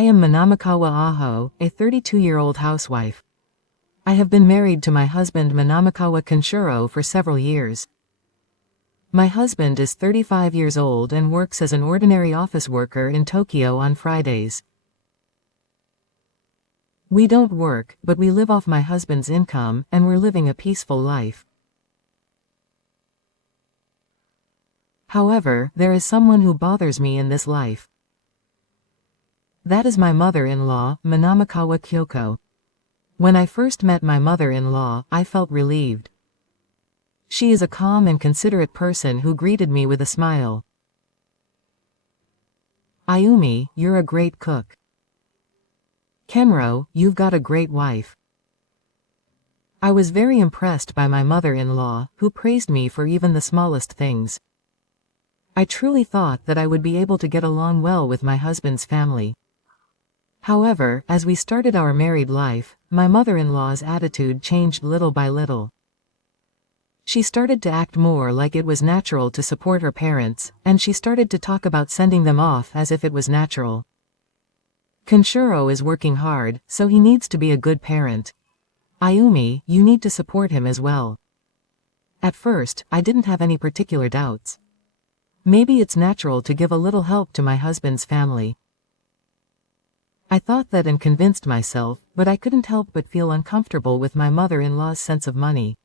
I am Manamakawa Aho, a 32-year-old housewife. I have been married to my husband Manamakawa Kenshiro for several years. My husband is 35 years old and works as an ordinary office worker in Tokyo on Fridays. We don't work, but we live off my husband's income, and we're living a peaceful life. However, there is someone who bothers me in this life. That is my mother-in-law, Manamakawa Kyoko. When I first met my mother-in-law, I felt relieved. She is a calm and considerate person who greeted me with a smile. Ayumi, you're a great cook. Kenro, you've got a great wife. I was very impressed by my mother-in-law, who praised me for even the smallest things. I truly thought that I would be able to get along well with my husband's family. However, as we started our married life, my mother-in-law's attitude changed little by little. She started to act more like it was natural to support her parents, and she started to talk about sending them off as if it was natural. Kenshiro is working hard, so he needs to be a good parent. Ayumi, you need to support him as well. At first, I didn't have any particular doubts. Maybe it's natural to give a little help to my husband's family. I thought that and convinced myself, but I couldn't help but feel uncomfortable with my mother-in-law's sense of money.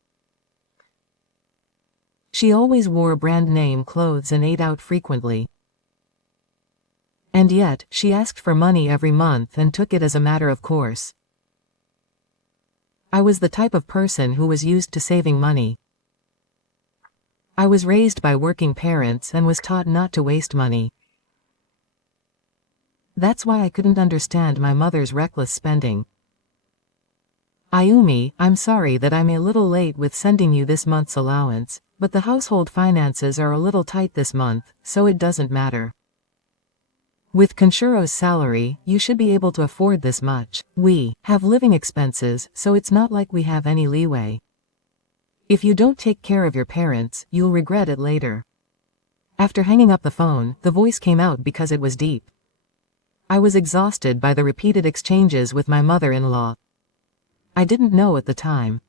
She always wore brand-name clothes and ate out frequently. And yet, she asked for money every month and took it as a matter of course. I was the type of person who was used to saving money. I was raised by working parents and was taught not to waste money. That's why I couldn't understand my mother's reckless spending. Ayumi, I'm sorry that I'm a little late with sending you this month's allowance, but the household finances are a little tight this month, so it doesn't matter. With Kenshiro's salary, you should be able to afford this much. We have living expenses, so it's not like we have any leeway. If you don't take care of your parents, you'll regret it later. After hanging up the phone, the voice came out because it was deep. I was exhausted by the repeated exchanges with my mother-in-law. I didn't know at the time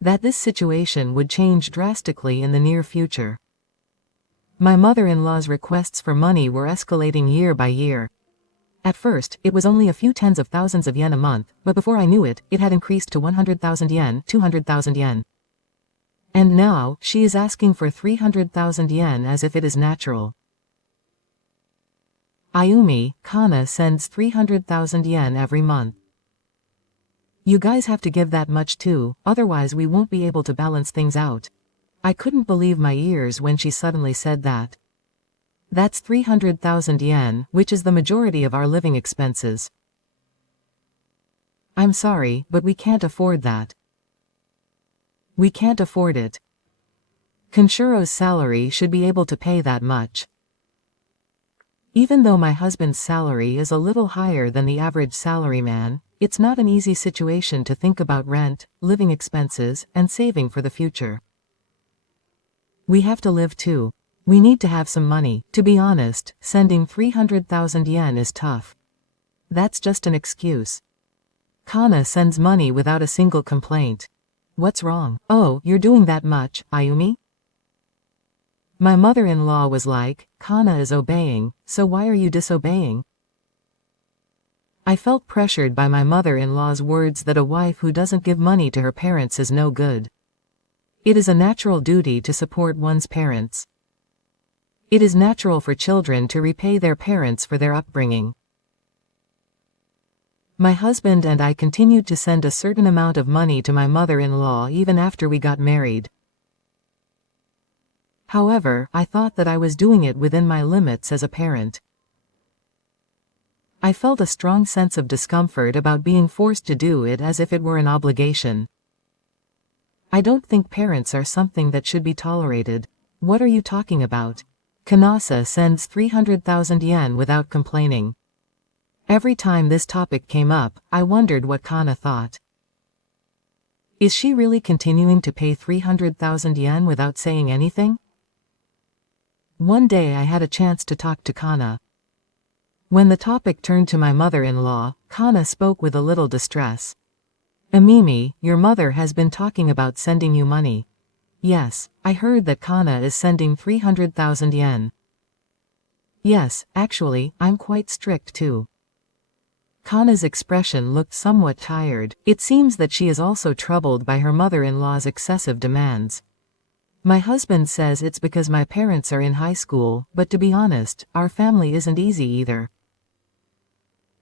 that this situation would change drastically in the near future. My mother-in-law's requests for money were escalating year by year. At first, it was only a few tens of thousands of yen a month, but before I knew it, it had increased to 100,000 yen, 200,000 yen. And now, she is asking for 300,000 yen as if it is natural. Ayumi, Kana sends 300,000 yen every month. You guys have to give that much too, otherwise we won't be able to balance things out. I couldn't believe my ears when she suddenly said that. That's 300,000 yen, which is the majority of our living expenses. I'm sorry, but we can't afford that. We can't afford it. Kenshiro's salary should be able to pay that much. Even though my husband's salary is a little higher than the average salaryman, it's not an easy situation to think about rent, living expenses, and saving for the future. We have to live too. We need to have some money. To be honest, sending 300,000 yen is tough. That's just an excuse. Kana sends money without a single complaint. What's wrong? Oh, you're doing that much, Ayumi? My mother-in-law was like, Kana is obeying, so why are you disobeying? I felt pressured by my mother-in-law's words that a wife who doesn't give money to her parents is no good. It is a natural duty to support one's parents. It is natural for children to repay their parents for their upbringing. My husband and I continued to send a certain amount of money to my mother-in-law even after we got married. However, I thought that I was doing it within my limits as a parent. I felt a strong sense of discomfort about being forced to do it as if it were an obligation. I don't think parents are something that should be tolerated. What are you talking about? Kanasa sends 300,000 yen without complaining. Every time this topic came up, I wondered what Kana thought. Is she really continuing to pay 300,000 yen without saying anything? One day I had a chance to talk to Kana. When the topic turned to my mother-in-law, Kana spoke with a little distress. Amimi, your mother has been talking about sending you money. Yes, I heard that Kana is sending 300,000 yen. Yes, actually, I'm quite strict too. Kana's expression looked somewhat tired. It seems that she is also troubled by her mother-in-law's excessive demands. My husband says it's because my parents are in high school, but to be honest, our family isn't easy either.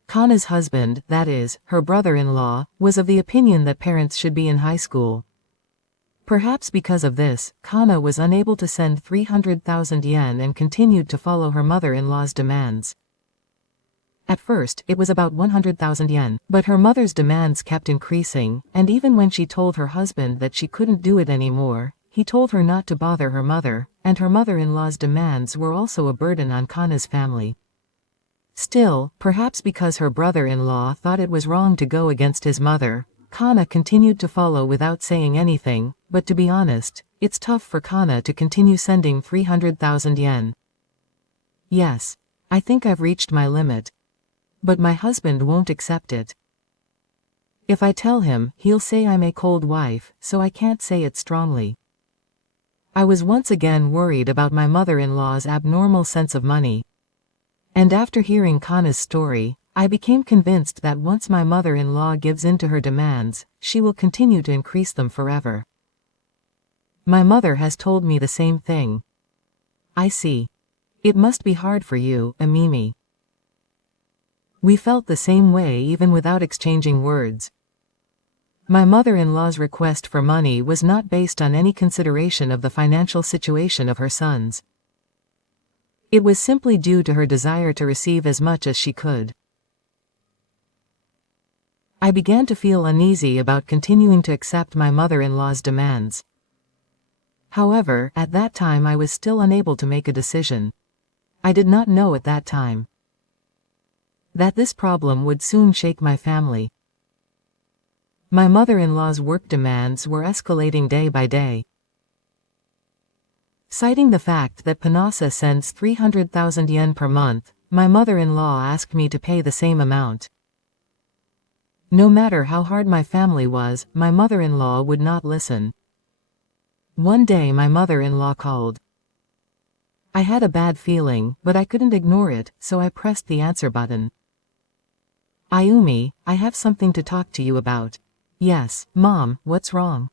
Kana's husband, that is, her brother-in-law, was of the opinion that parents should be in high school. Perhaps because of this, Kana was unable to send 300,000 yen and continued to follow her mother-in-law's demands. At first, it was about 100,000 yen, but her mother's demands kept increasing, and even when she told her husband that she couldn't do it anymore, he told her not to bother her mother, and her mother-in-law's demands were also a burden on Kana's family. Still, perhaps because her brother-in-law thought it was wrong to go against his mother, Kana continued to follow without saying anything, but to be honest, it's tough for Kana to continue sending 300,000 yen. Yes. I think I've reached my limit. But my husband won't accept it. If I tell him, he'll say I'm a cold wife, so I can't say it strongly. I was once again worried about my mother-in-law's abnormal sense of money. And after hearing Kana's story, I became convinced that once my mother-in-law gives in to her demands, she will continue to increase them forever. My mother has told me the same thing. I see. It must be hard for you, Amimi. We felt the same way even without exchanging words. My mother-in-law's request for money was not based on any consideration of the financial situation of her sons. It was simply due to her desire to receive as much as she could. I began to feel uneasy about continuing to accept my mother-in-law's demands. However, at that time I was still unable to make a decision. I did not know at that time that this problem would soon shake my family. My mother-in-law's work demands were escalating day by day. Citing the fact that Panasa sends 300,000 yen per month, my mother-in-law asked me to pay the same amount. No matter how hard my family was, my mother-in-law would not listen. One day my mother-in-law called. I had a bad feeling, but I couldn't ignore it, so I pressed the answer button. Ayumi, I have something to talk to you about. Yes, Mom, what's wrong?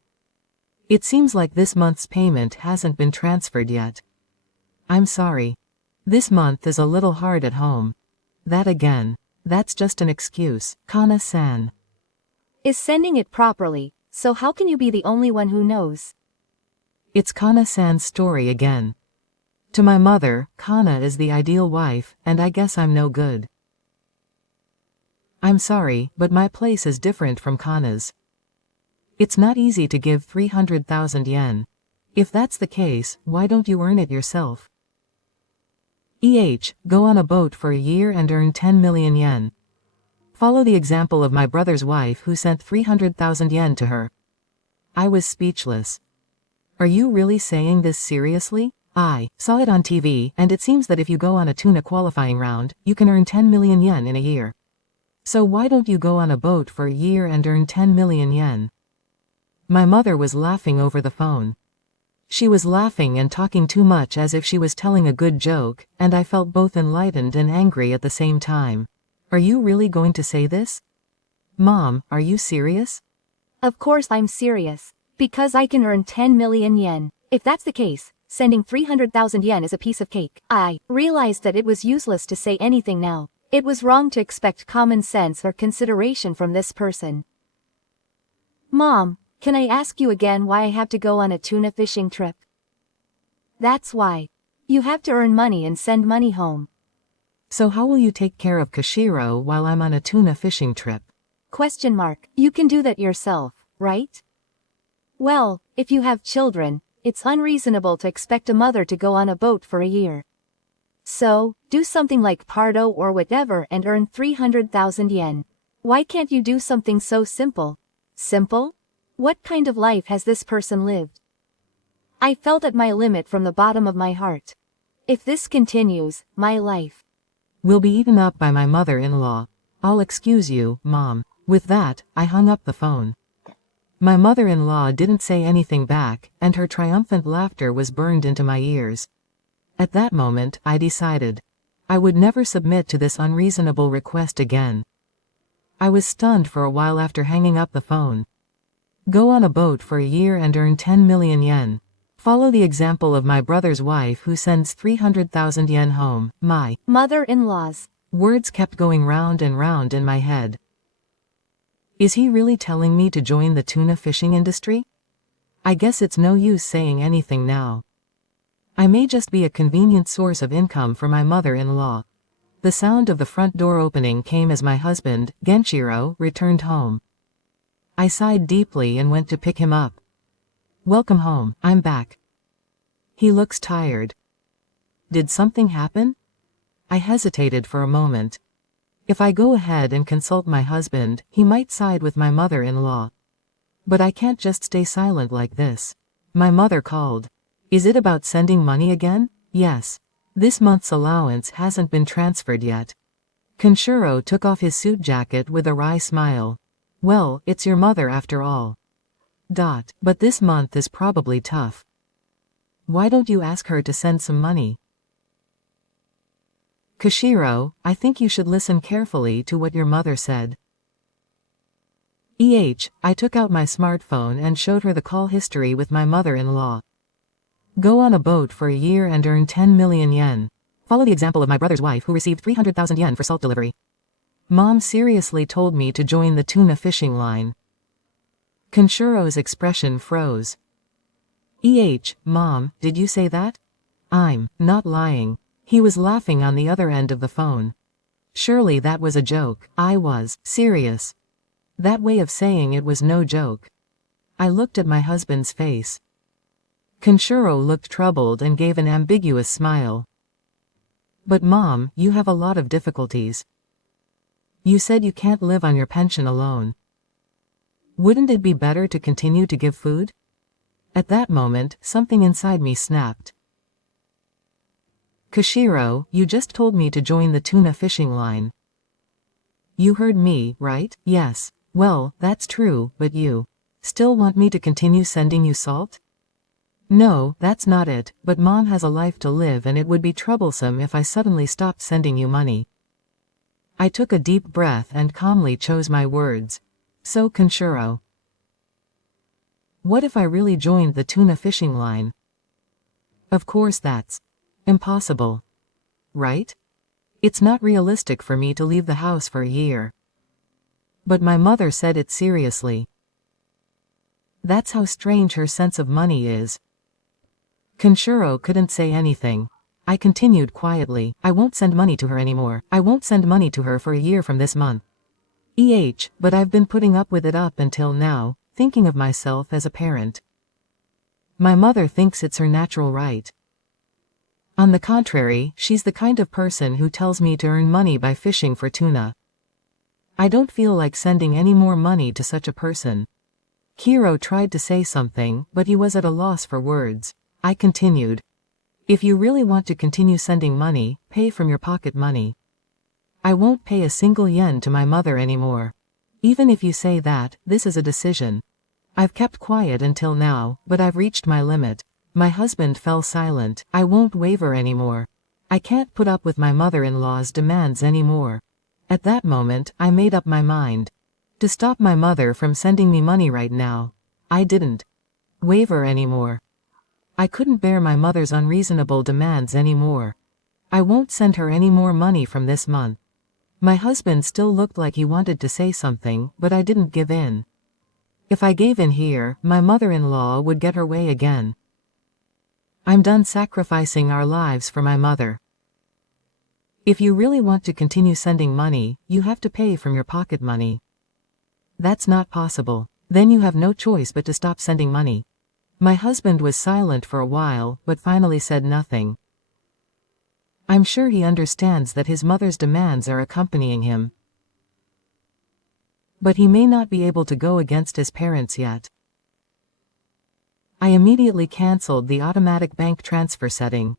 It seems like this month's payment hasn't been transferred yet. I'm sorry. This month is a little hard at home. That again. That's just an excuse, Kana-san. Is sending it properly, so how can you be the only one who knows? It's Kana-san's story again. To my mother, Kana is the ideal wife, and I guess I'm no good. I'm sorry, but my place is different from Kana's. It's not easy to give 300,000 yen. If that's the case, why don't you earn it yourself? Go on a boat for a year and earn 10 million yen. Follow the example of my brother's wife who sent 300,000 yen to her. I was speechless. Are you really saying this seriously? I saw it on TV, and it seems that if you go on a tuna qualifying round, you can earn 10 million yen in a year. So why don't you go on a boat for a year and earn 10 million yen? My mother was laughing over the phone. She was laughing and talking too much as if she was telling a good joke, and I felt both enlightened and angry at the same time. Are you really going to say this? Mom, are you serious? Of course I'm serious. Because I can earn 10 million yen. If that's the case, sending 300,000 yen is a piece of cake. I realized that it was useless to say anything now. It was wrong to expect common sense or consideration from this person. Mom, can I ask you again why I have to go on a tuna fishing trip? That's why. You have to earn money and send money home. So how will you take care of Kashiro while I'm on a tuna fishing trip? Question mark. You can do that yourself, right? Well, if you have children, it's unreasonable to expect a mother to go on a boat for a year. So, do something like Pardo or whatever and earn 300,000 yen. Why can't you do something so simple? Simple? What kind of life has this person lived? I felt at my limit from the bottom of my heart. If this continues, my life We'll be eaten up by my mother-in-law. I'll excuse you, Mom. With that, I hung up the phone. My mother-in-law didn't say anything back, and her triumphant laughter was burned into my ears. At that moment, I decided I would never submit to this unreasonable request again. I was stunned for a while after hanging up the phone. Go on a boat for a year and earn 10 million yen. Follow the example of my brother's wife who sends 300,000 yen home. My mother-in-law's words kept going round and round in my head. Is he really telling me to join the tuna fishing industry? I guess it's no use saying anything now. I may just be a convenient source of income for my mother-in-law. The sound of the front door opening came as my husband, Genshiro, returned home. I sighed deeply and went to pick him up. Welcome home, I'm back. He looks tired. Did something happen? I hesitated for a moment. If I go ahead and consult my husband, he might side with my mother-in-law. But I can't just stay silent like this. My mother called. Is it about sending money again? Yes. This month's allowance hasn't been transferred yet. Kenshiro took off his suit jacket with a wry smile. Well, it's your mother after all. But this month is probably tough. Why don't you ask her to send some money? Kashiro, I think you should listen carefully to what your mother said. I took out my smartphone and showed her the call history with my mother-in-law. Go on a boat for a year and earn 10 million yen. Follow the example of my brother's wife who received 300,000 yen for salt delivery. Mom seriously told me to join the tuna fishing line. Kenshiro's expression froze. Mom, did you say that? I'm not lying. He was laughing on the other end of the phone. Surely that was a joke. I was serious. That way of saying it was no joke. I looked at my husband's face. Kenshiro looked troubled and gave an ambiguous smile. But Mom, you have a lot of difficulties. You said you can't live on your pension alone. Wouldn't it be better to continue to give food? At that moment, something inside me snapped. Kashiro, you just told me to join the tuna fishing line. You heard me, right? Yes. Well, that's true, but you still want me to continue sending you salt? No, that's not it, but Mom has a life to live and it would be troublesome if I suddenly stopped sending you money. I took a deep breath and calmly chose my words. So Kenshiro. What if I really joined the tuna fishing line? Of course that's impossible. Right? It's not realistic for me to leave the house for a year. But my mother said it seriously. That's how strange her sense of money is. Kenshiro couldn't say anything. I continued quietly. I won't send money to her anymore. I won't send money to her for a year from this month. But I've been putting up with it up until now, thinking of myself as a parent. My mother thinks it's her natural right. On the contrary, she's the kind of person who tells me to earn money by fishing for tuna. I don't feel like sending any more money to such a person. Kiro tried to say something, but he was at a loss for words. I continued. If you really want to continue sending money, pay from your pocket money. I won't pay a single yen to my mother anymore. Even if you say that, this is a decision. I've kept quiet until now, but I've reached my limit. My husband fell silent. I won't waver anymore. I can't put up with my mother-in-law's demands anymore. At that moment, I made up my mind. To stop my mother from sending me money right now. I didn't waver anymore. I couldn't bear my mother's unreasonable demands anymore. I won't send her any more money from this month. My husband still looked like he wanted to say something, but I didn't give in. If I gave in here, my mother-in-law would get her way again. I'm done sacrificing our lives for my mother. If you really want to continue sending money, you have to pay from your pocket money. That's not possible. Then you have no choice but to stop sending money. My husband was silent for a while, but finally said nothing. I'm sure he understands that his mother's demands are accompanying him. But he may not be able to go against his parents yet. I immediately cancelled the automatic bank transfer setting.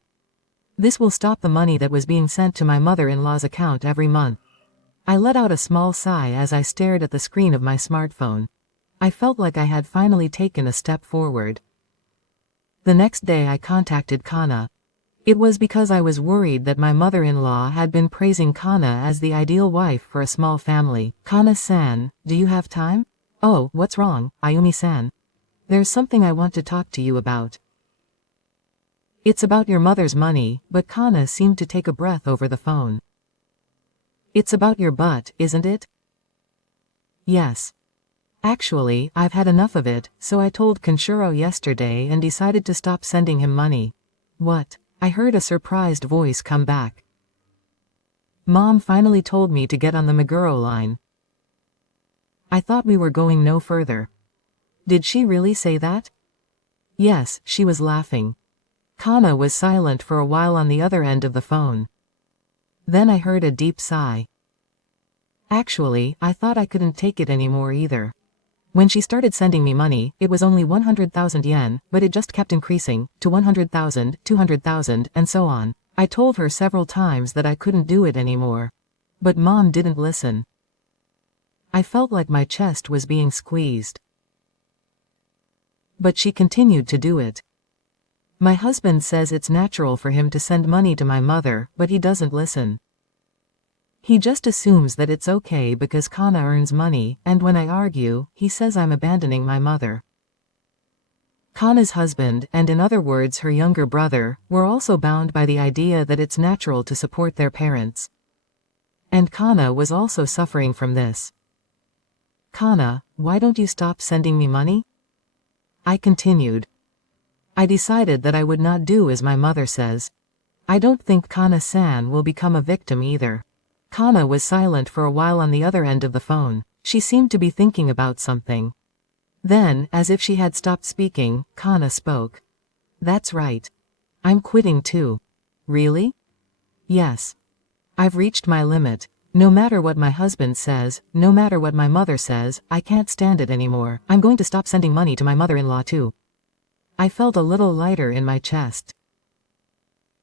This will stop the money that was being sent to my mother-in-law's account every month. I let out a small sigh as I stared at the screen of my smartphone. I felt like I had finally taken a step forward. The next day I contacted Kana. It was because I was worried that my mother-in-law had been praising Kana as the ideal wife for a small family. Kana-san, do you have time? Oh, what's wrong, Ayumi-san? There's something I want to talk to you about. It's about your mother's money, but Kana seemed to take a breath over the phone. It's about your butt, isn't it? Yes. Actually, I've had enough of it, so I told Kenshiro yesterday and decided to stop sending him money. What? I heard a surprised voice come back. Mom finally told me to get on the Meguro line. I thought we were going no further. Did she really say that? Yes, she was laughing. Kana was silent for a while on the other end of the phone. Then I heard a deep sigh. Actually, I thought I couldn't take it anymore either. When she started sending me money, it was only 100,000 yen, but it just kept increasing, to 100,000, 200,000, and so on. I told her several times that I couldn't do it anymore. But Mom didn't listen. I felt like my chest was being squeezed. But she continued to do it. My husband says it's natural for him to send money to my mother, but he doesn't listen. He just assumes that it's okay because Kana earns money, and when I argue, he says I'm abandoning my mother. Kana's husband, and in other words her younger brother, were also bound by the idea that it's natural to support their parents. And Kana was also suffering from this. Kana, why don't you stop sending me money? I continued. I decided that I would not do as my mother says. I don't think Kana-san will become a victim either. Kana was silent for a while on the other end of the phone. She seemed to be thinking about something. Then, as if she had stopped speaking, Kana spoke. That's right. I'm quitting too. Really? Yes. I've reached my limit. No matter what my husband says, no matter what my mother says, I can't stand it anymore. I'm going to stop sending money to my mother-in-law too. I felt a little lighter in my chest.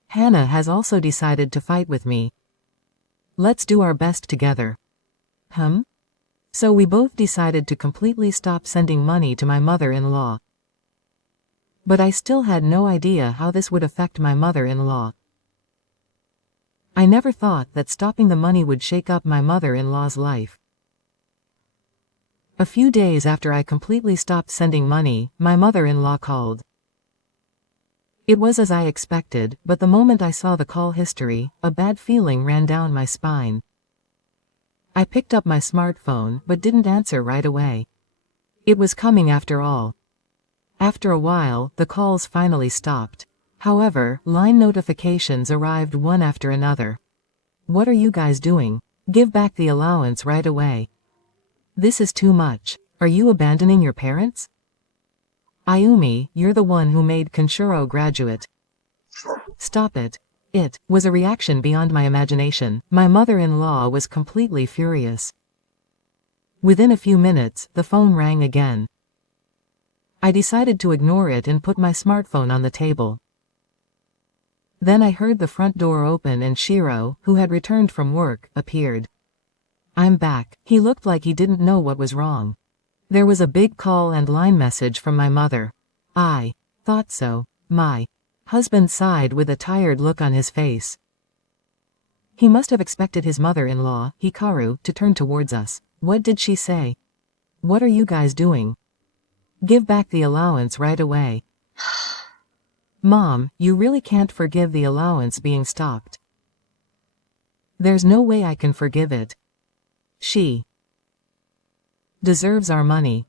Hannah has also decided to fight with me. Let's do our best together. So we both decided to completely stop sending money to my mother-in-law. But I still had no idea how this would affect my mother-in-law. I never thought that stopping the money would shake up my mother-in-law's life. A few days after I completely stopped sending money, my mother-in-law called. It was as I expected, but the moment I saw the call history, a bad feeling ran down my spine. I picked up my smartphone but didn't answer right away. It was coming after all. After a while, the calls finally stopped. However, line notifications arrived one after another. What are you guys doing? Give back the allowance right away. This is too much. Are you abandoning your parents? Ayumi, you're the one who made Kenshiro graduate. Stop it. It was a reaction beyond my imagination. My mother-in-law was completely furious. Within a few minutes, the phone rang again. I decided to ignore it and put my smartphone on the table. Then I heard the front door open and Shiro, who had returned from work, appeared. I'm back. He looked like he didn't know what was wrong. There was a big call and line message from my mother. I thought so. My husband sighed with a tired look on his face. He must have expected his mother-in-law, Hikaru, to turn towards us. What did she say? What are you guys doing? Give back the allowance right away. Mom, you really can't forgive the allowance being stopped. There's no way I can forgive it. She deserves our money.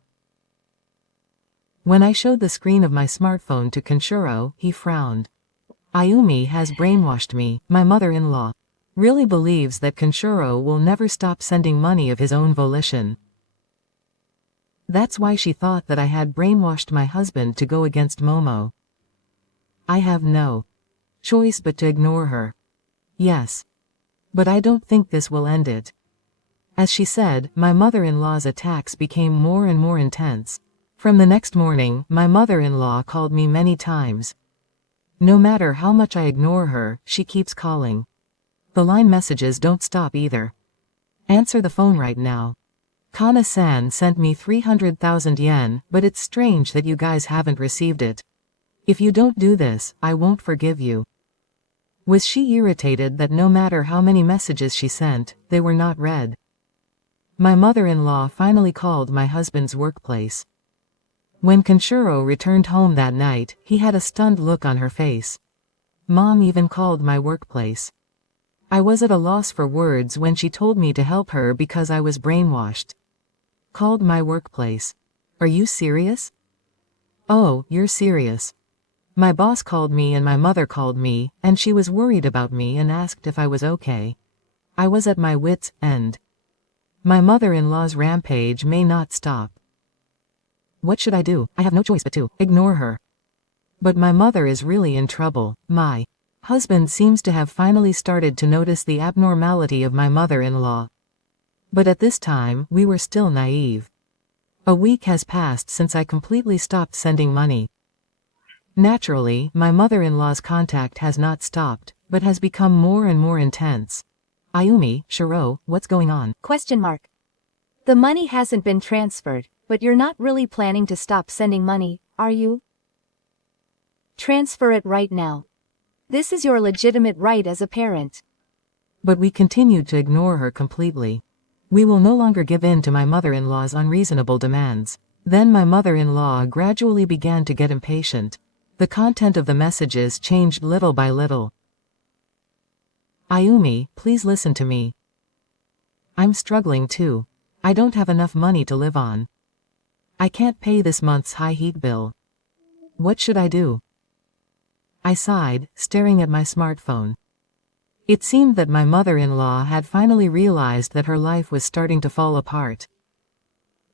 When I showed the screen of my smartphone to Kenshiro, he frowned. Ayumi has brainwashed me. My mother-in-law really believes that Kenshiro will never stop sending money of his own volition. That's why she thought that I had brainwashed my husband to go against Momo. I have no choice but to ignore her. Yes. But I don't think this will end it. As she said, my mother-in-law's attacks became more and more intense. From the next morning, my mother-in-law called me many times. No matter how much I ignore her, she keeps calling. The line messages don't stop either. Answer the phone right now. Kana-san sent me 300,000 yen, but it's strange that you guys haven't received it. If you don't do this, I won't forgive you. Was she irritated that no matter how many messages she sent, they were not read? My mother-in-law finally called my husband's workplace. When Kenshiro returned home that night, he had a stunned look on her face. Mom even called my workplace. I was at a loss for words when she told me to help her because I was brainwashed. Called my workplace. Are you serious? Oh, you're serious. My boss called me and my mother called me, and she was worried about me and asked if I was okay. I was at my wits' end. My mother-in-law's rampage may not stop. What should I do? I have no choice but to ignore her. But my mother is really in trouble. My husband seems to have finally started to notice the abnormality of my mother-in-law. But at this time, we were still naive. A week has passed since I completely stopped sending money. Naturally, my mother-in-law's contact has not stopped, but has become more and more intense. Ayumi, Shiro, what's going on? Question mark. The money hasn't been transferred, but you're not really planning to stop sending money, are you? Transfer it right now. This is your legitimate right as a parent. But we continued to ignore her completely. We will no longer give in to my mother-in-law's unreasonable demands. Then my mother-in-law gradually began to get impatient. The content of the messages changed little by little. Ayumi, please listen to me. I'm struggling too. I don't have enough money to live on. I can't pay this month's high heat bill. What should I do? I sighed, staring at my smartphone. It seemed that my mother-in-law had finally realized that her life was starting to fall apart.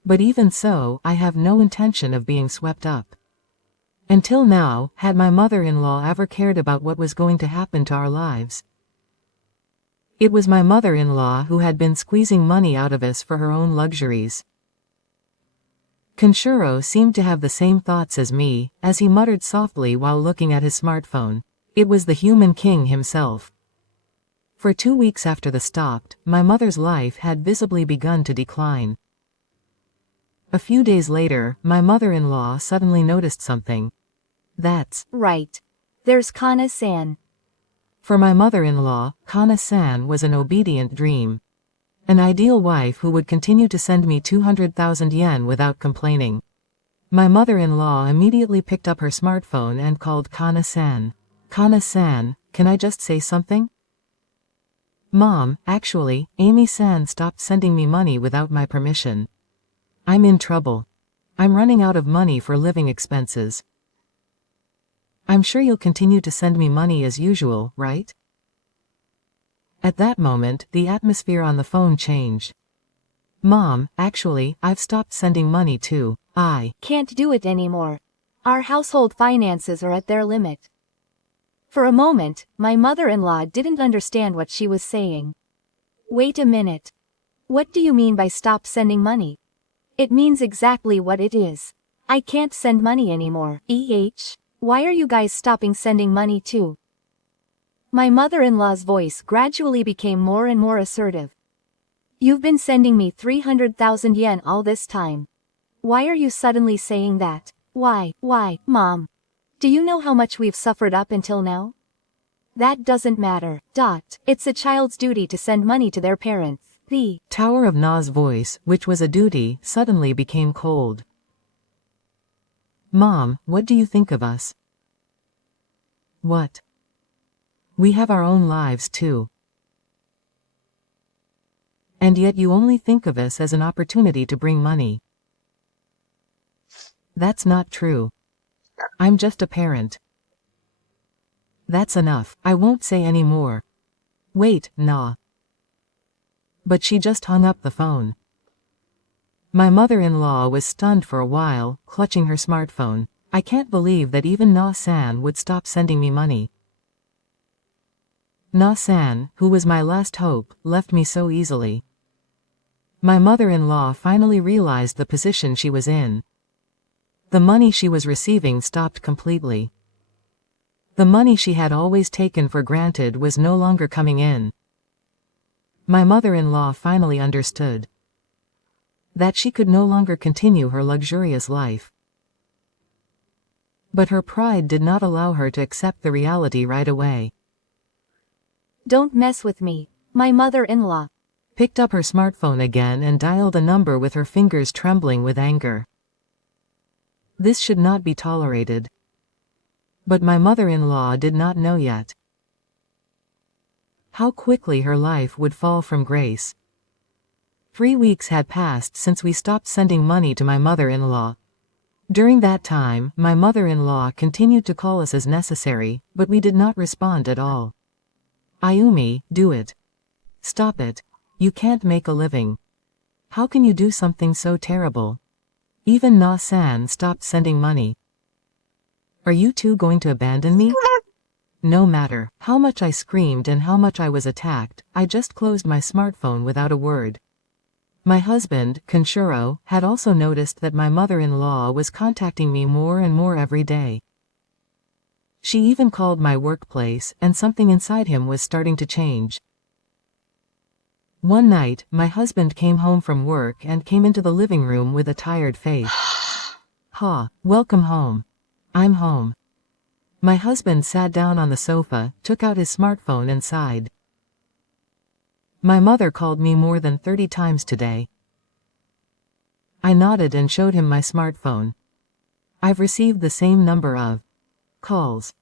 But even so, I have no intention of being swept up. Until now, had my mother-in-law ever cared about what was going to happen to our lives? It was my mother-in-law who had been squeezing money out of us for her own luxuries. Kenshiro seemed to have the same thoughts as me, as he muttered softly while looking at his smartphone. It was the human king himself. For 2 weeks after the stopped, my mother's life had visibly begun to decline. A few days later, my mother-in-law suddenly noticed something. That's right. There's Kana-san. For my mother-in-law, Kana-san was an obedient dream. An ideal wife who would continue to send me 200,000 yen without complaining. My mother-in-law immediately picked up her smartphone and called Kana-san. Kana-san, can I just say something? Mom, actually, Amy-san stopped sending me money without my permission. I'm in trouble. I'm running out of money for living expenses. I'm sure you'll continue to send me money as usual, right? At that moment, the atmosphere on the phone changed. Mom, actually, I've stopped sending money too. I can't do it anymore. Our household finances are at their limit. For a moment, my mother-in-law didn't understand what she was saying. Wait a minute. What do you mean by stop sending money? It means exactly what it is. I can't send money anymore. Why are you guys stopping sending money too? My mother-in-law's voice gradually became more and more assertive. You've been sending me 300,000 yen all this time. Why are you suddenly saying that? Why, Mom? Do you know how much we've suffered up until now? That doesn't matter. It's a child's duty to send money to their parents. The Tower of Na's voice, which was a duty, suddenly became cold. Mom, what do you think of us? What? We have our own lives too. And yet you only think of us as an opportunity to bring money. That's not true. I'm just a parent. That's enough. I won't say any more. Wait, Na. But she just hung up the phone. My mother-in-law was stunned for a while, clutching her smartphone. I can't believe that even Na-san would stop sending me money. Na-san, who was my last hope, left me so easily. My mother-in-law finally realized the position she was in. The money she was receiving stopped completely. The money she had always taken for granted was no longer coming in. My mother-in-law finally understood that she could no longer continue her luxurious life. But her pride did not allow her to accept the reality right away. Don't mess with me, my mother-in-law Picked up her smartphone again and dialed a number with her fingers trembling with anger. This should not be tolerated. But my mother-in-law did not know yet how quickly her life would fall from grace. 3 weeks had passed since we stopped sending money to my mother-in-law. During that time, my mother-in-law continued to call us as necessary, but we did not respond at all. Ayumi, do it. Stop it. You can't make a living. How can you do something so terrible? Even Na-san stopped sending money. Are you two going to abandon me? No matter how much I screamed and how much I was attacked, I just closed my smartphone without a word. My husband, Kenshiro, had also noticed that my mother-in-law was contacting me more and more every day. She even called my workplace, and something inside him was starting to change. One night, my husband came home from work and came into the living room with a tired face. Ha, welcome home. I'm home. My husband sat down on the sofa, took out his smartphone and sighed. My mother called me more than 30 times today. I nodded and showed him my smartphone. I've received the same number of calls.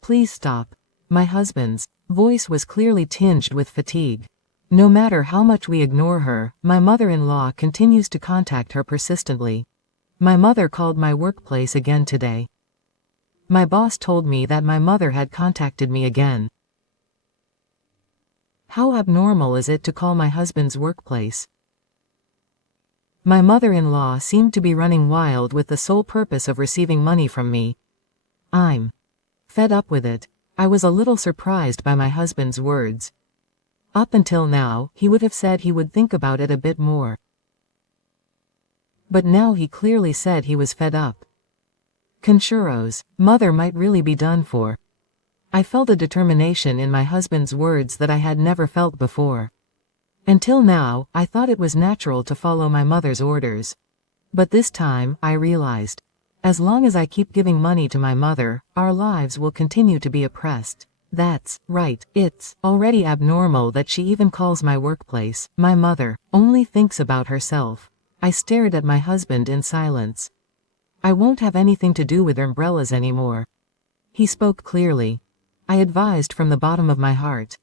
Please stop. My husband's voice was clearly tinged with fatigue. No matter how much we ignore her, my mother-in-law continues to contact her persistently. My mother called my workplace again today. My boss told me that my mother had contacted me again. How abnormal is it to call my husband's workplace? My mother-in-law seemed to be running wild with the sole purpose of receiving money from me. I'm fed up with it. I was a little surprised by my husband's words. Up until now, he would have said he would think about it a bit more. But now he clearly said he was fed up. Kenshiro's mother might really be done for. I felt a determination in my husband's words that I had never felt before. Until now, I thought it was natural to follow my mother's orders. But this time, I realized, as long as I keep giving money to my mother, our lives will continue to be oppressed. That's right, it's already abnormal that she even calls my workplace. My mother only thinks about herself. I stared at my husband in silence. I won't have anything to do with umbrellas anymore. He spoke clearly. I advised from the bottom of my heart.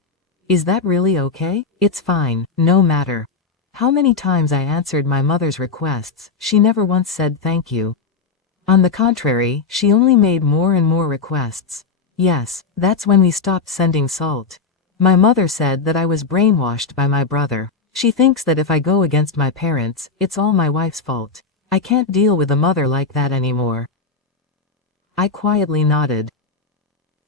Is that really okay? It's fine, no matter how many times I answered my mother's requests, she never once said thank you. On the contrary, she only made more and more requests. Yes, that's when we stopped sending salt. My mother said that I was brainwashed by my brother. She thinks that if I go against my parents, it's all my wife's fault. I can't deal with a mother like that anymore. I quietly nodded.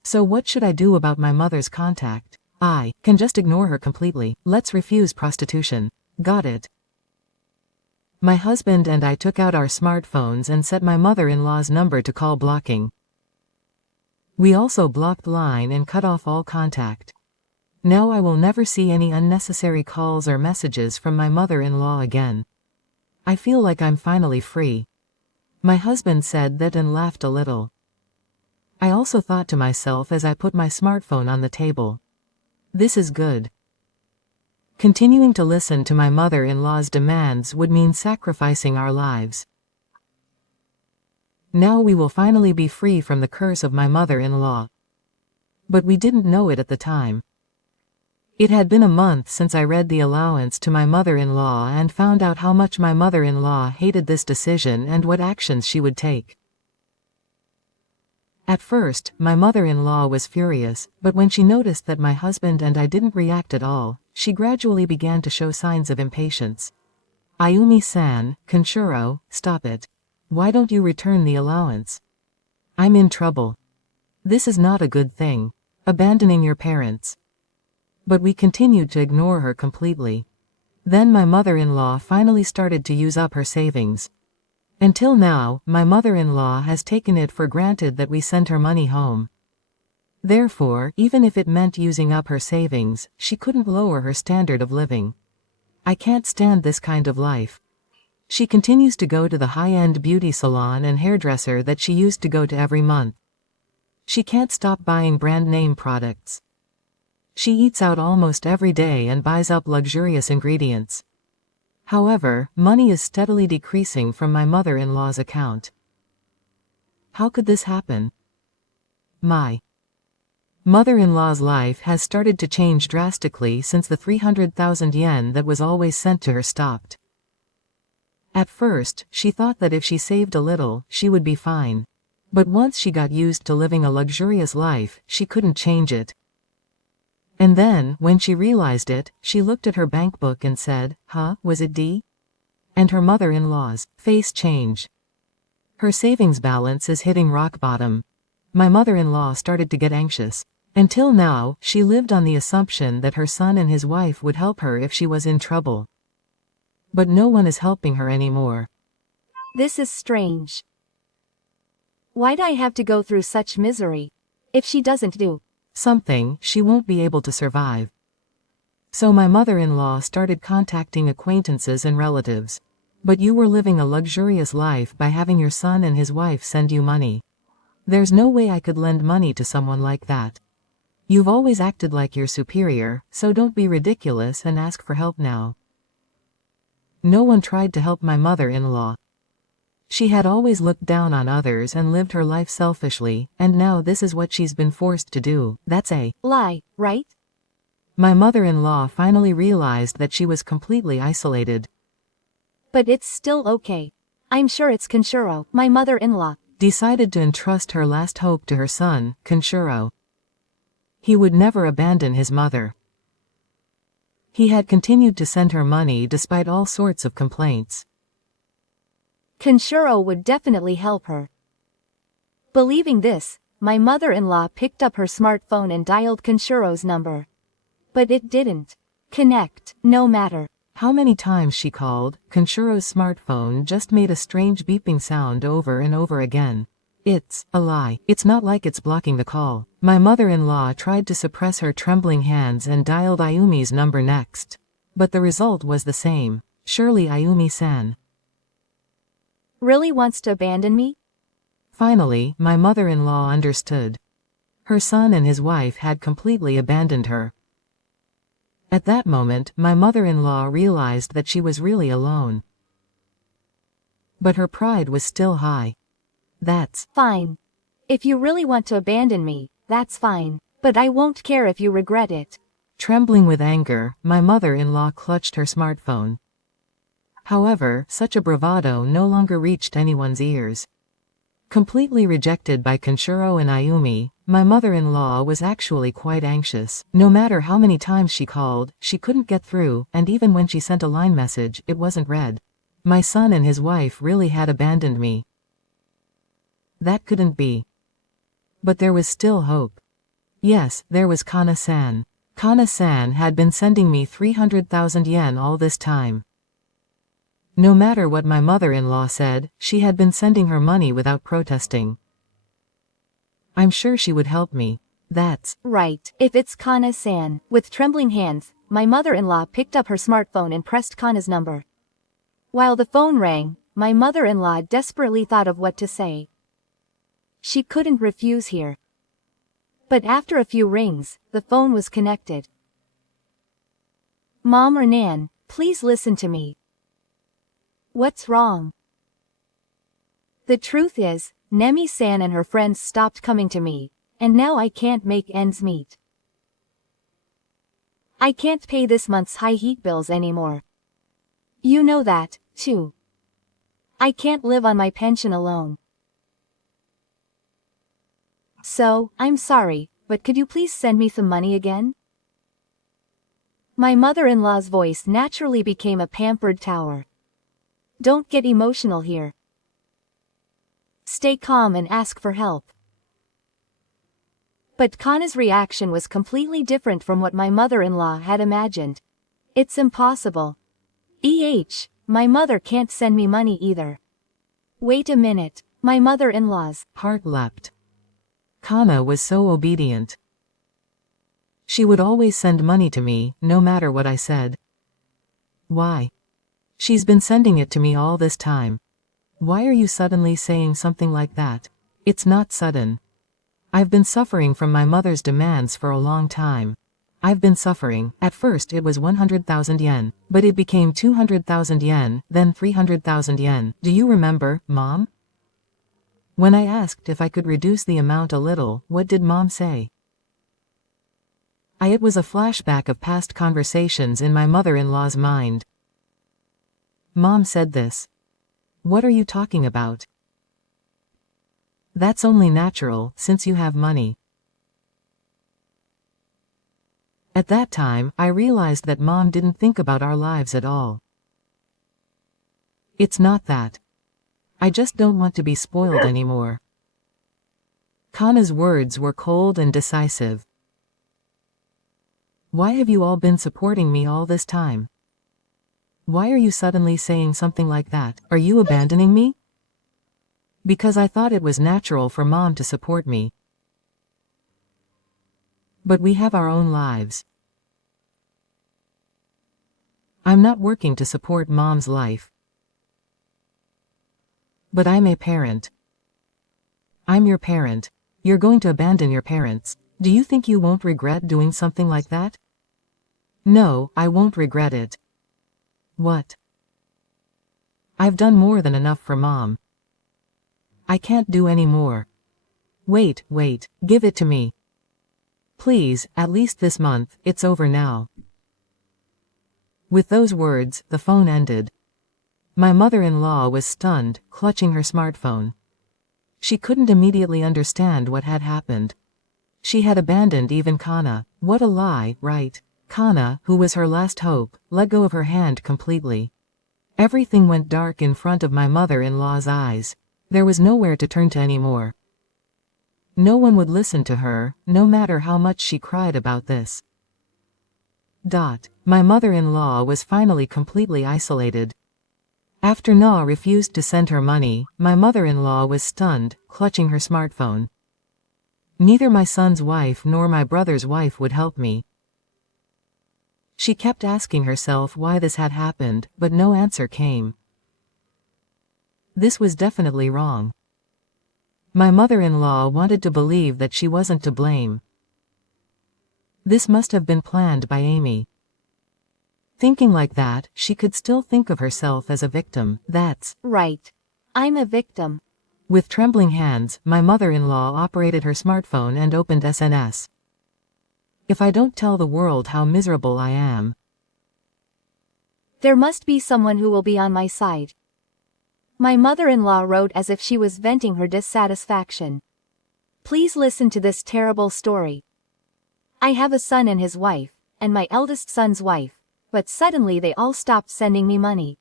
So what should I do about my mother's contact? I can just ignore her completely. Let's refuse prostitution. Got it. My husband and I took out our smartphones and set my mother-in-law's number to call blocking. We also blocked line and cut off all contact. Now I will never see any unnecessary calls or messages from my mother-in-law again. I feel like I'm finally free. My husband said that and laughed a little. I also thought to myself as I put my smartphone on the table. This is good. Continuing to listen to my mother-in-law's demands would mean sacrificing our lives. Now we will finally be free from the curse of my mother-in-law. But we didn't know it at the time. It had been a month since I read the allowance to my mother-in-law and found out how much my mother-in-law hated this decision and what actions she would take. At first, my mother-in-law was furious, but when she noticed that my husband and I didn't react at all, she gradually began to show signs of impatience. Ayumi-san, Kenshiro, stop it. Why don't you return the allowance? I'm in trouble. This is not a good thing. Abandoning your parents. But we continued to ignore her completely. Then my mother-in-law finally started to use up her savings. Until now, my mother-in-law has taken it for granted that we sent her money home. Therefore, even if it meant using up her savings, she couldn't lower her standard of living. I can't stand this kind of life. She continues to go to the high-end beauty salon and hairdresser that she used to go to every month. She can't stop buying brand-name products. She eats out almost every day and buys up luxurious ingredients. However, money is steadily decreasing from my mother-in-law's account. How could this happen? My mother-in-law's life has started to change drastically since the 300,000 yen that was always sent to her stopped. At first, she thought that if she saved a little, she would be fine. But once she got used to living a luxurious life, she couldn't change it. And then, when she realized it, she looked at her bank book and said, "Huh, was it D?" And her mother-in-law's face changed. Her savings balance is hitting rock bottom. My mother-in-law started to get anxious. Until now, she lived on the assumption that her son and his wife would help her if she was in trouble. But no one is helping her anymore. This is strange. Why'd I have to go through such misery? If she doesn't do something, she won't be able to survive. So my mother-in-law started contacting acquaintances and relatives. But you were living a luxurious life by having your son and his wife send you money. There's no way I could lend money to someone like that. You've always acted like your superior, so don't be ridiculous and ask for help now. No one tried to help my mother-in-law. She had always looked down on others and lived her life selfishly, and now this is what she's been forced to do. That's a lie, right? My mother-in-law finally realized that she was completely isolated. But it's still okay. I'm sure it's Kenshiro, my mother-in-law, decided to entrust her last hope to her son, Kenshiro. He would never abandon his mother. He had continued to send her money despite all sorts of complaints. Kenshiro would definitely help her. Believing this, my mother-in-law picked up her smartphone and dialed Kenshiro's number. But it didn't connect, no matter how many times she called. Kenshiro's smartphone just made a strange beeping sound over and over again. It's a lie. It's not like it's blocking the call. My mother-in-law tried to suppress her trembling hands and dialed Ayumi's number next. But the result was the same. Surely Ayumi-san really wants to abandon me? Finally, my mother-in-law understood. Her son and his wife had completely abandoned her. At that moment, my mother-in-law realized that she was really alone. But her pride was still high. That's fine. If you really want to abandon me, that's fine. But I won't care if you regret it. Trembling with anger, my mother-in-law clutched her smartphone. However, such a bravado no longer reached anyone's ears. Completely rejected by Kenshiro and Ayumi, my mother-in-law was actually quite anxious. No matter how many times she called, she couldn't get through, and even when she sent a line message, it wasn't read. My son and his wife really had abandoned me. That couldn't be. But there was still hope. Yes, there was Kana-san. Kana-san had been sending me 300,000 yen all this time. No matter what my mother-in-law said, she had been sending her money without protesting. I'm sure she would help me. That's right. If it's Kana-san. With trembling hands, my mother-in-law picked up her smartphone and pressed Kana's number. While the phone rang, my mother-in-law desperately thought of what to say. She couldn't refuse here. But after a few rings, the phone was connected. Mom or Nan, please listen to me. What's wrong? The truth is, Nemi-san and her friends stopped coming to me, and now I can't make ends meet. I can't pay this month's high heat bills anymore. You know that, too. I can't live on my pension alone. So, I'm sorry, but could you please send me some money again? My mother-in-law's voice naturally became a pampered tower. Don't get emotional here. Stay calm and ask for help. But Kana's reaction was completely different from what my mother-in-law had imagined. It's impossible. My mother can't send me money either. Wait a minute, my mother-in-law's heart leapt. Kana was so obedient. She would always send money to me, no matter what I said. Why? She's been sending it to me all this time. Why are you suddenly saying something like that? It's not sudden. I've been suffering from my mother's demands for a long time. I've been suffering. At first it was 100,000 yen, but it became 200,000 yen, then 300,000 yen. Do you remember, Mom? When I asked if I could reduce the amount a little, what did Mom say? It was a flashback of past conversations in my mother-in-law's mind. Mom said this. What are you talking about? That's only natural, since you have money. At that time, I realized that Mom didn't think about our lives at all. It's not that. I just don't want to be spoiled anymore. Kana's words were cold and decisive. Why have you all been supporting me all this time? Why are you suddenly saying something like that? Are you abandoning me? Because I thought it was natural for Mom to support me. But we have our own lives. I'm not working to support Mom's life. But I'm a parent. I'm your parent. You're going to abandon your parents. Do you think you won't regret doing something like that? No, I won't regret it. What? I've done more than enough for Mom. I can't do any more. Wait, give it to me. Please, at least this month, it's over now. With those words, the phone ended. My mother-in-law was stunned, clutching her smartphone. She couldn't immediately understand what had happened. She had abandoned even Kana. What a lie, right? Kana, who was her last hope, let go of her hand completely. Everything went dark in front of my mother-in-law's eyes. There was nowhere to turn to anymore. No one would listen to her, no matter how much she cried about this. My mother-in-law was finally completely isolated. After Na refused to send her money, my mother-in-law was stunned, clutching her smartphone. Neither my son's wife nor my brother's wife would help me. She kept asking herself why this had happened, but no answer came. This was definitely wrong. My mother-in-law wanted to believe that she wasn't to blame. This must have been planned by Amy. Thinking like that, she could still think of herself as a victim. That's right. I'm a victim. With trembling hands, my mother-in-law operated her smartphone and opened SNS. If I don't tell the world how miserable I am, there must be someone who will be on my side. My mother-in-law wrote as if she was venting her dissatisfaction. Please listen to this terrible story. I have a son and his wife, and my eldest son's wife, but suddenly they all stopped sending me money.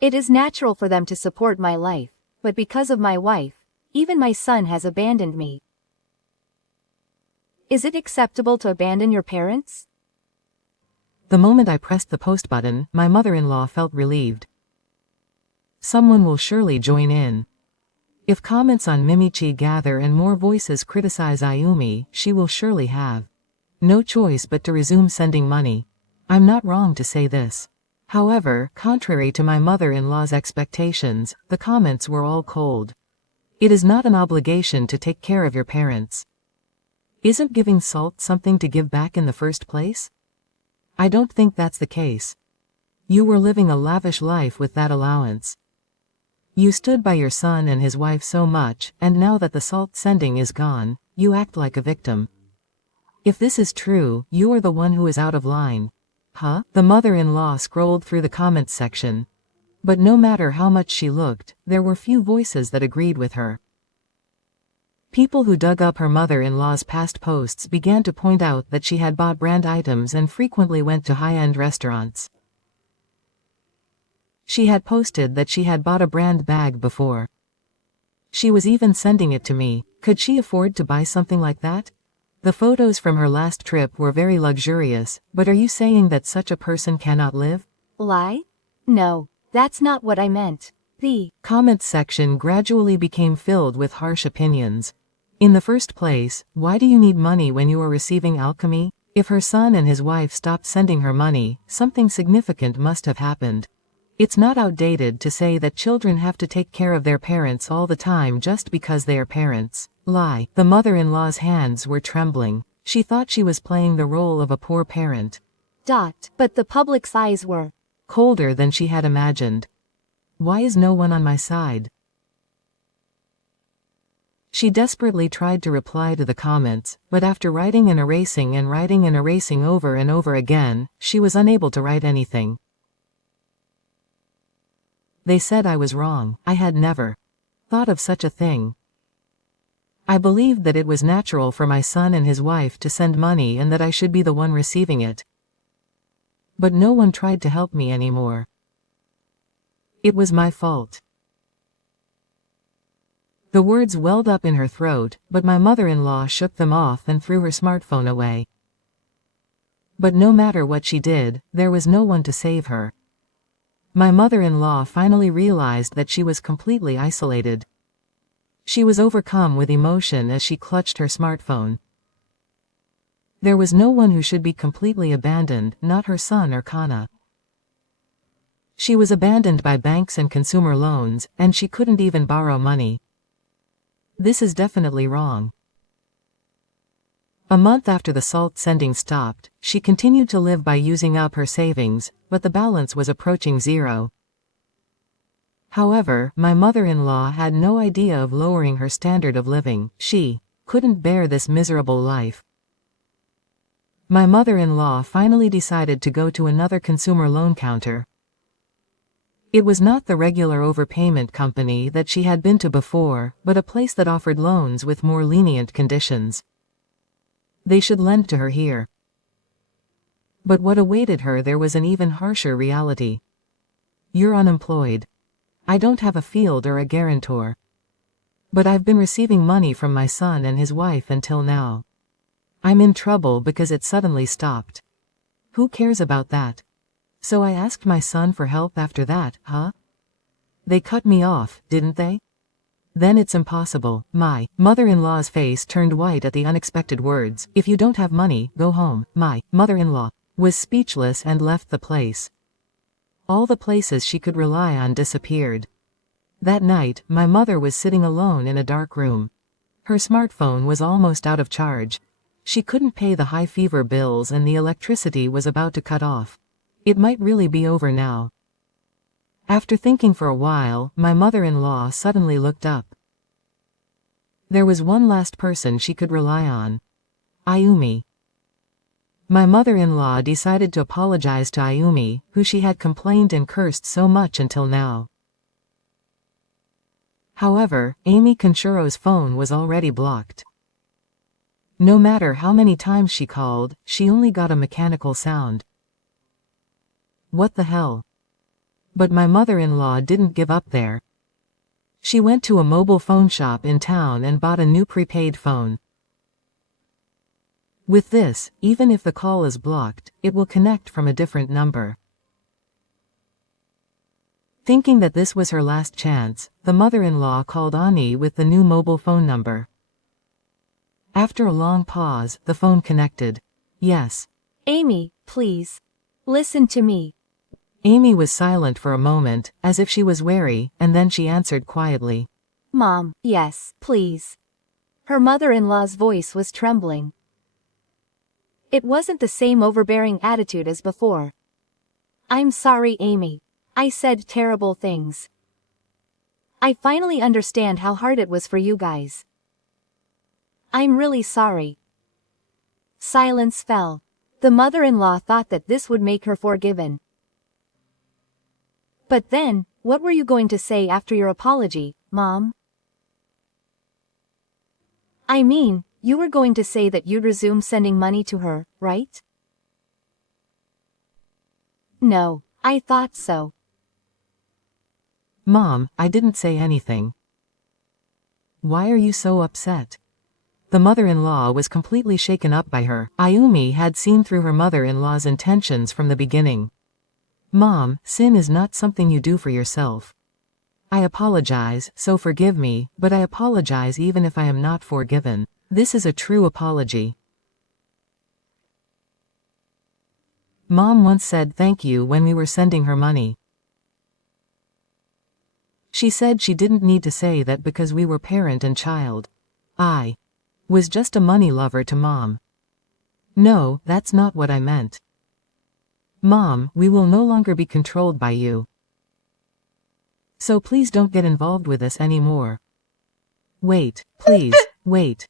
It is natural for them to support my life, but because of my wife, even my son has abandoned me. Is it acceptable to abandon your parents? The moment I pressed the post button, my mother-in-law felt relieved. Someone will surely join in. If comments on Mimichi gather and more voices criticize Ayumi, she will surely have no choice but to resume sending money. I'm not wrong to say this. However, contrary to my mother-in-law's expectations, the comments were all cold. It is not an obligation to take care of your parents. Isn't giving salt something to give back in the first place? I don't think that's the case. You were living a lavish life with that allowance. You stood by your son and his wife so much, and now that the salt sending is gone, you act like a victim. If this is true, you are the one who is out of line. Huh? The mother-in-law scrolled through the comments section. But no matter how much she looked, there were few voices that agreed with her. People who dug up her mother-in-law's past posts began to point out that she had bought brand items and frequently went to high-end restaurants. She had posted that she had bought a brand bag before. She was even sending it to me. Could she afford to buy something like that? The photos from her last trip were very luxurious, but are you saying that such a person cannot live? Lie? No, that's not what I meant. The comments section gradually became filled with harsh opinions. In the first place, why do you need money when you are receiving alchemy? If her son and his wife stopped sending her money, something significant must have happened. It's not outdated to say that children have to take care of their parents all the time just because they are parents. Lie. The mother-in-law's hands were trembling. She thought she was playing the role of a poor parent. But the public's eyes were colder than she had imagined. Why is no one on my side? She desperately tried to reply to the comments, but after writing and erasing over and over again, she was unable to write anything. They said I was wrong. I had never thought of such a thing. I believed that it was natural for my son and his wife to send money and that I should be the one receiving it. But no one tried to help me anymore. It was my fault. The words welled up in her throat, but my mother-in-law shook them off and threw her smartphone away. But no matter what she did, there was no one to save her. My mother-in-law finally realized that she was completely isolated. She was overcome with emotion as she clutched her smartphone. There was no one who should be completely abandoned, not her son or Kana. She was abandoned by banks and consumer loans, and she couldn't even borrow money. This is definitely wrong. A month after the salt sending stopped, she continued to live by using up her savings, but the balance was approaching zero. However, my mother-in-law had no idea of lowering her standard of living. She couldn't bear this miserable life. My mother-in-law finally decided to go to another consumer loan counter. It was not the regular overpayment company that she had been to before, but a place that offered loans with more lenient conditions. They should lend to her here. But what awaited her there was an even harsher reality. You're unemployed. I don't have a field or a guarantor. But I've been receiving money from my son and his wife until now. I'm in trouble because it suddenly stopped. Who cares about that? So I asked my son for help after that, huh? They cut me off, didn't they? Then it's impossible. My mother-in-law's face turned white at the unexpected words. If you don't have money, go home. My mother-in-law was speechless and left the place. All the places she could rely on disappeared. That night, my mother was sitting alone in a dark room. Her smartphone was almost out of charge. She couldn't pay the high fever bills and the electricity was about to cut off. It might really be over now. After thinking for a while, my mother-in-law suddenly looked up. There was one last person she could rely on. Ayumi. My mother-in-law decided to apologize to Ayumi, who she had complained and cursed so much until now. However, Amy Kenshuro's phone was already blocked. No matter how many times she called, she only got a mechanical sound. What the hell? But my mother-in-law didn't give up there. She went to a mobile phone shop in town and bought a new prepaid phone. With this, even if the call is blocked, it will connect from a different number. Thinking that this was her last chance, the mother-in-law called Ani with the new mobile phone number. After a long pause, the phone connected. Yes. Amy, please. Listen to me. Amy was silent for a moment, as if she was wary, and then she answered quietly. Mom, yes, please. Her mother-in-law's voice was trembling. It wasn't the same overbearing attitude as before. I'm sorry, Amy. I said terrible things. I finally understand how hard it was for you guys. I'm really sorry. Silence fell. The mother-in-law thought that this would make her forgiven. But then, what were you going to say after your apology, Mom? I mean, you were going to say that you'd resume sending money to her, right? No, I thought so. Mom, I didn't say anything. Why are you so upset? The mother-in-law was completely shaken up by her. Ayumi had seen through her mother-in-law's intentions from the beginning. Mom, sin is not something you do for yourself. I apologize, so forgive me, but I apologize even if I am not forgiven. This is a true apology. Mom once said thank you when we were sending her money. She said she didn't need to say that because we were parent and child. I was just a money lover to Mom. No, that's not what I meant. Mom, we will no longer be controlled by you. So please don't get involved with us anymore. Wait, please, wait.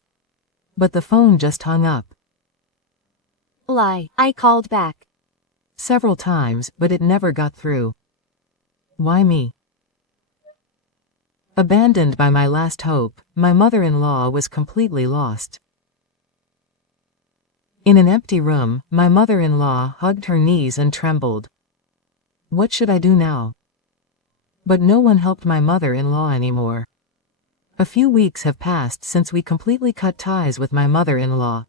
But the phone just hung up. Lie. I called back. Several times, but it never got through. Why me? Abandoned by my last hope, my mother-in-law was completely lost. In an empty room, my mother-in-law hugged her knees and trembled. What should I do now? But no one helped my mother-in-law anymore. A few weeks have passed since we completely cut ties with my mother-in-law.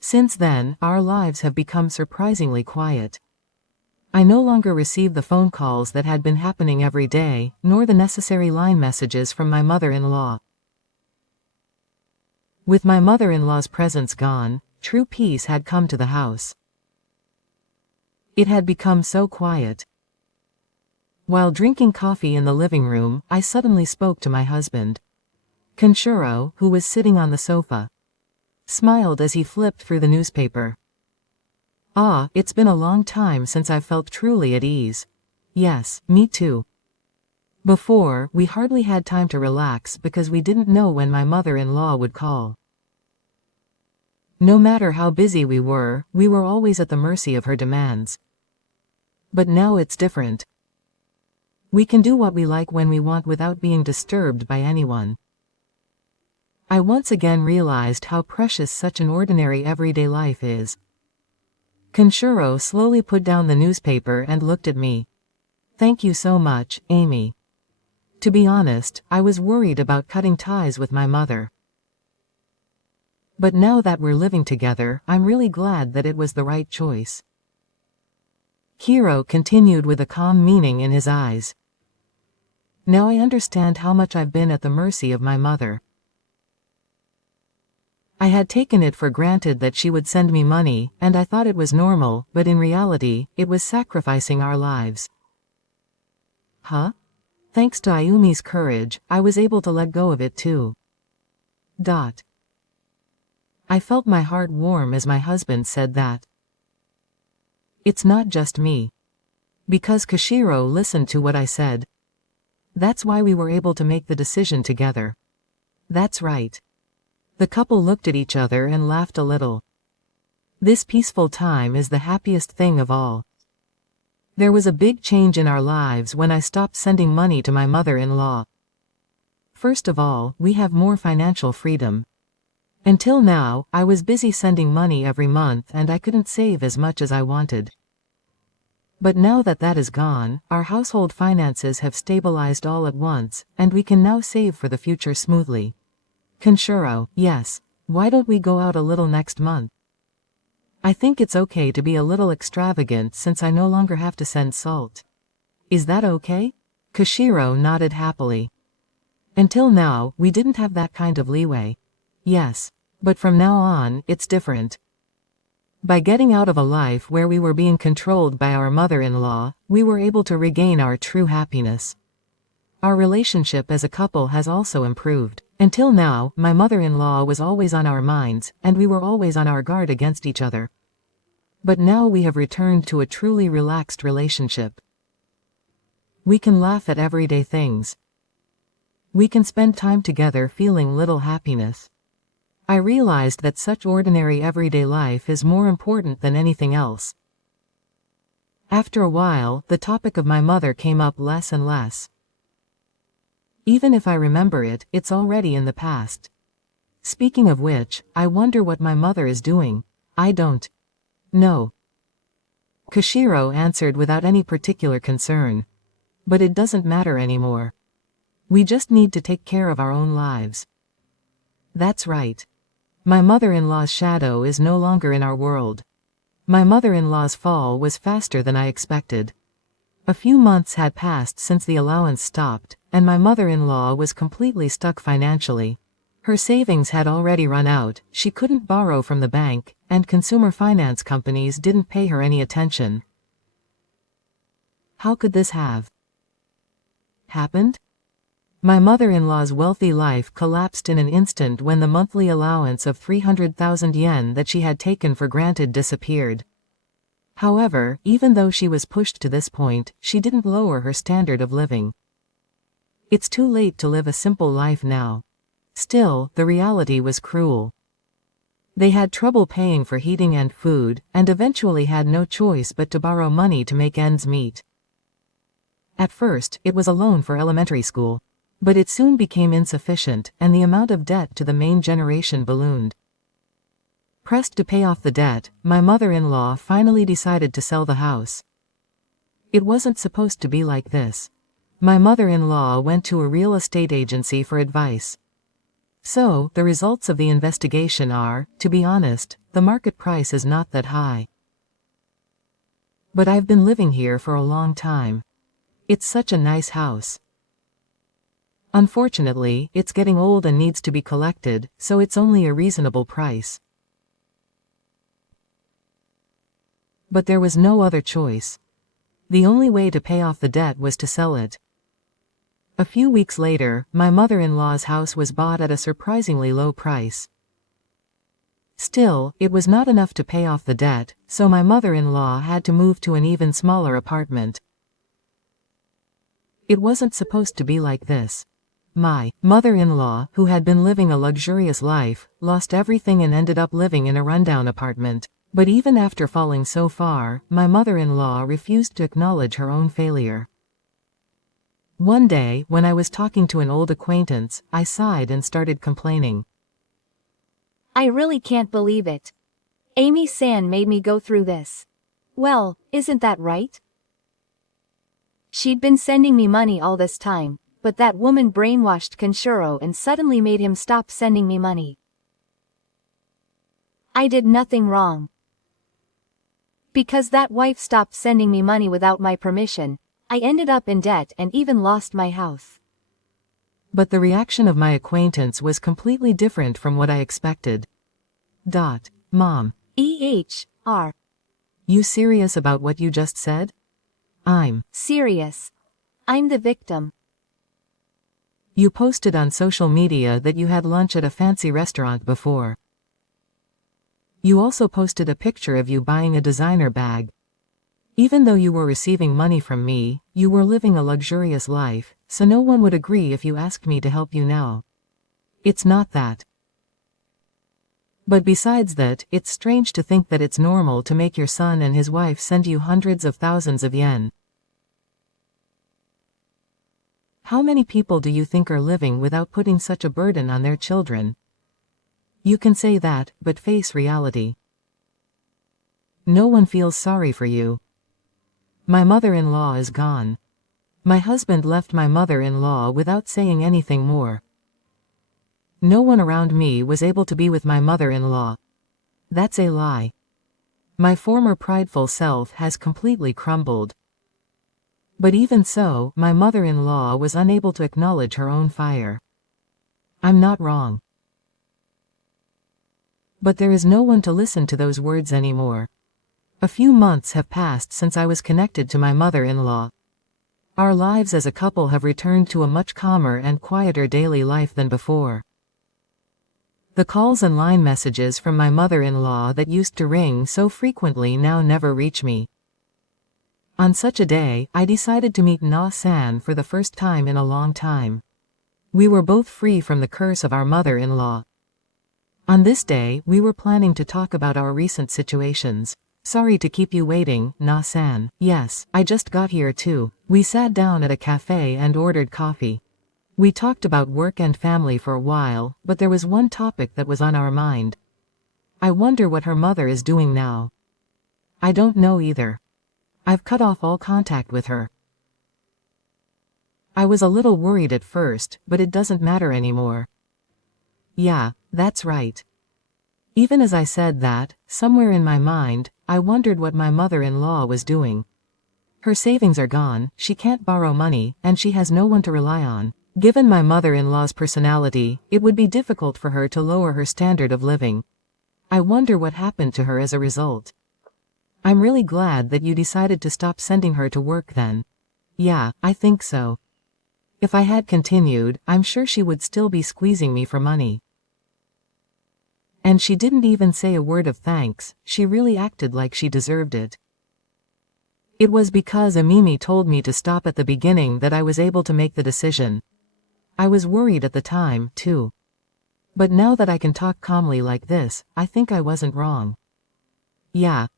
Since then, our lives have become surprisingly quiet. I no longer receive the phone calls that had been happening every day, nor the necessary line messages from my mother-in-law. With my mother-in-law's presence gone, true peace had come to the house. It had become so quiet. While drinking coffee in the living room, I suddenly spoke to my husband. Kenshiro, who was sitting on the sofa, smiled as he flipped through the newspaper. Ah, it's been a long time since I've felt truly at ease. Yes, me too. Before, we hardly had time to relax because we didn't know when my mother-in-law would call. No matter how busy we were always at the mercy of her demands. But now it's different. We can do what we like when we want without being disturbed by anyone. I once again realized how precious such an ordinary everyday life is. Kenshiro slowly put down the newspaper and looked at me. Thank you so much, Amy. To be honest, I was worried about cutting ties with my mother. But now that we're living together, I'm really glad that it was the right choice. Hiro continued with a calm meaning in his eyes. Now I understand how much I've been at the mercy of my mother. I had taken it for granted that she would send me money, and I thought it was normal, but in reality, it was sacrificing our lives. Huh? Thanks to Ayumi's courage, I was able to let go of it too. I felt my heart warm as my husband said that. It's not just me. Because Kenshiro listened to what I said. That's why we were able to make the decision together. That's right. The couple looked at each other and laughed a little. This peaceful time is the happiest thing of all. There was a big change in our lives when I stopped sending money to my mother-in-law. First of all, we have more financial freedom. Until now, I was busy sending money every month and I couldn't save as much as I wanted. But now that that is gone, our household finances have stabilized all at once, and we can now save for the future smoothly. Kenshiro, yes. Why don't we go out a little next month? I think it's okay to be a little extravagant since I no longer have to send salt. Is that okay? Kenshiro nodded happily. Until now, we didn't have that kind of leeway. Yes. But from now on, it's different. By getting out of a life where we were being controlled by our mother-in-law, we were able to regain our true happiness. Our relationship as a couple has also improved. Until now, my mother-in-law was always on our minds, and we were always on our guard against each other. But now we have returned to a truly relaxed relationship. We can laugh at everyday things. We can spend time together feeling little happiness. I realized that such ordinary everyday life is more important than anything else. After a while, the topic of my mother came up less and less. Even if I remember it, it's already in the past. Speaking of which, I wonder what my mother is doing. I don't know. Kenshiro answered without any particular concern. But it doesn't matter anymore. We just need to take care of our own lives. That's right. My mother-in-law's shadow is no longer in our world. My mother-in-law's fall was faster than I expected. A few months had passed since the allowance stopped, and my mother-in-law was completely stuck financially. Her savings had already run out, she couldn't borrow from the bank, and consumer finance companies didn't pay her any attention. How could this have happened? My mother-in-law's wealthy life collapsed in an instant when the monthly allowance of 300,000 yen that she had taken for granted disappeared. However, even though she was pushed to this point, she didn't lower her standard of living. It's too late to live a simple life now. Still, the reality was cruel. They had trouble paying for heating and food, and eventually had no choice but to borrow money to make ends meet. At first, it was a loan for elementary school. But it soon became insufficient, and the amount of debt to the main generation ballooned. Pressed to pay off the debt, my mother-in-law finally decided to sell the house. It wasn't supposed to be like this. My mother-in-law went to a real estate agency for advice. So, the results of the investigation are, to be honest, the market price is not that high. But I've been living here for a long time. It's such a nice house. Unfortunately, it's getting old and needs to be collected, so it's only a reasonable price. But there was no other choice. The only way to pay off the debt was to sell it. A few weeks later, my mother-in-law's house was bought at a surprisingly low price. Still, it was not enough to pay off the debt, so my mother-in-law had to move to an even smaller apartment. It wasn't supposed to be like this. My mother-in-law, who had been living a luxurious life, lost everything and ended up living in a rundown apartment. But even after falling so far, my mother-in-law refused to acknowledge her own failure. One day, when I was talking to an old acquaintance, I sighed and started complaining. I really can't believe it. Amy-san made me go through this. Well, isn't that right? She'd been sending me money all this time, but that woman brainwashed Kenshiro and suddenly made him stop sending me money. I did nothing wrong. Because that wife stopped sending me money without my permission, I ended up in debt and even lost my house. But the reaction of my acquaintance was completely different from what I expected. Mom. E.H.R. You serious about what you just said? I'm serious. I'm the victim. You posted on social media that you had lunch at a fancy restaurant before. You also posted a picture of you buying a designer bag. Even though you were receiving money from me, you were living a luxurious life, so no one would agree if you asked me to help you now. It's not that. But besides that, it's strange to think that it's normal to make your son and his wife send you hundreds of thousands of yen. How many people do you think are living without putting such a burden on their children? You can say that, but face reality. No one feels sorry for you. My mother-in-law is gone. My husband left my mother-in-law without saying anything more. No one around me was able to be with my mother-in-law. That's a lie. My former prideful self has completely crumbled. But even so, my mother-in-law was unable to acknowledge her own fire. I'm not wrong. But there is no one to listen to those words anymore. A few months have passed since I was connected to my mother-in-law. Our lives as a couple have returned to a much calmer and quieter daily life than before. The calls and line messages from my mother-in-law that used to ring so frequently now never reach me. On such a day, I decided to meet Na-san for the first time in a long time. We were both free from the curse of our mother-in-law. On this day, we were planning to talk about our recent situations. Sorry to keep you waiting, Na-san. Yes, I just got here too. We sat down at a cafe and ordered coffee. We talked about work and family for a while, but there was one topic that was on our mind. I wonder what her mother is doing now. I don't know either. I've cut off all contact with her. I was a little worried at first, but it doesn't matter anymore. Yeah, that's right. Even as I said that, somewhere in my mind, I wondered what my mother-in-law was doing. Her savings are gone, she can't borrow money, and she has no one to rely on. Given my mother-in-law's personality, it would be difficult for her to lower her standard of living. I wonder what happened to her as a result. I'm really glad that you decided to stop sending her to work then. Yeah, I think so. If I had continued, I'm sure she would still be squeezing me for money. And she didn't even say a word of thanks, she really acted like she deserved it. It was because Mimi told me to stop at the beginning that I was able to make the decision. I was worried at the time, too. But now that I can talk calmly like this, I think I wasn't wrong. Yeah.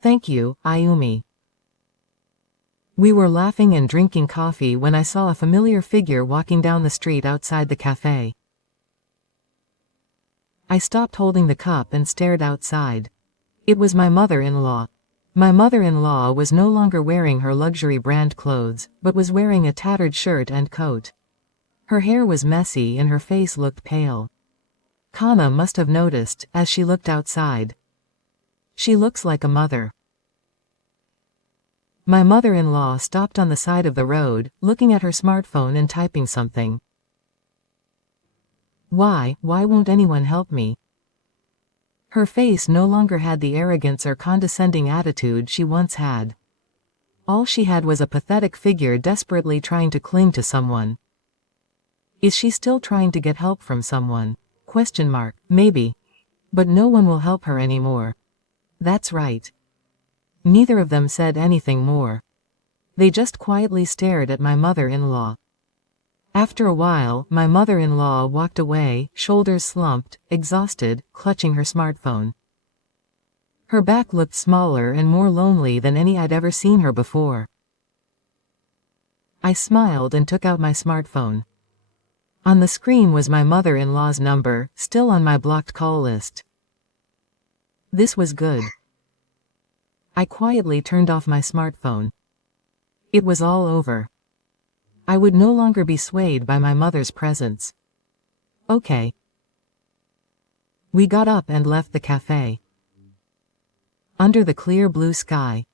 Thank you, Ayumi. We were laughing and drinking coffee when I saw a familiar figure walking down the street outside the cafe. I stopped holding the cup and stared outside. It was my mother-in-law. My mother-in-law was no longer wearing her luxury brand clothes, but was wearing a tattered shirt and coat. Her hair was messy and her face looked pale. Kana must have noticed, as she looked outside. She looks like a mother. My mother-in-law stopped on the side of the road, looking at her smartphone and typing something. Why won't anyone help me? Her face no longer had the arrogance or condescending attitude she once had. All she had was a pathetic figure desperately trying to cling to someone. Is she still trying to get help from someone? Maybe. But no one will help her anymore. That's right. Neither of them said anything more. They just quietly stared at my mother-in-law. After a while, my mother-in-law walked away, shoulders slumped, exhausted, clutching her smartphone. Her back looked smaller and more lonely than any I'd ever seen her before. I smiled and took out my smartphone. On the screen was my mother-in-law's number, still on my blocked call list. This was good. I quietly turned off my smartphone. It was all over. I would no longer be swayed by my mother's presence. Okay. We got up and left the cafe. Under the clear blue sky.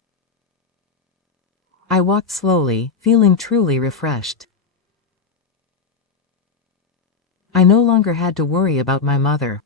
I walked slowly, feeling truly refreshed. I no longer had to worry about my mother.